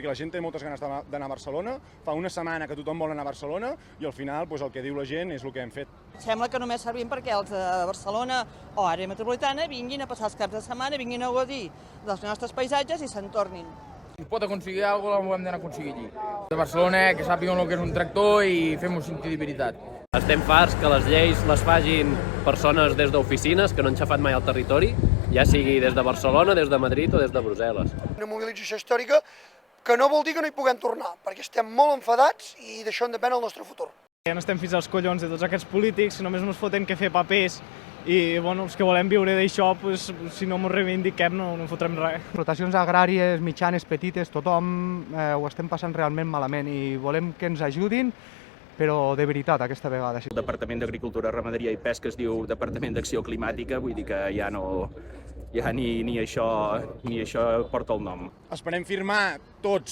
La gent té moltes ganes d'anar a Barcelona, fa una setmana que tothom vol anar a Barcelona i al final el que diu la gent és el que hem fet. Sembla que només servim perquè els de Barcelona o àrea metropolitana vinguin a passar els caps de setmana, vinguin a gaudir dels nostres paisatges i se'n tornin. Si pot aconseguir alguna cosa, ho hem d'anar a aconseguir allí. De Barcelona, que sàpiguen el que és un tractor i fem-ho sentir de veritat. Estem farts que les lleis les facin persones des d'oficines que no han xafat mai el territori, ja sigui des de Barcelona, des de Madrid o des de Brussel·les. Una mobilització històrica que no vol dir que no hi puguem tornar, perquè estem molt enfadats i d'això en depèn el nostre futur. Ja no estem fins als collons de tots aquests polítics, només ens fotem que fer papers i els que volem viure d'això, si no ens reivindiquem no fotrem res. Explotacions agràries, mitjanes, petites, tothom ho estem passant realment malament i volem que ens ajudin, però de veritat aquesta vegada. El Departament d'Agricultura, Ramaderia i Pesca es diu Departament d'Acció Climàtica, vull dir que ja ni això porta el nom. Esperem firmar tots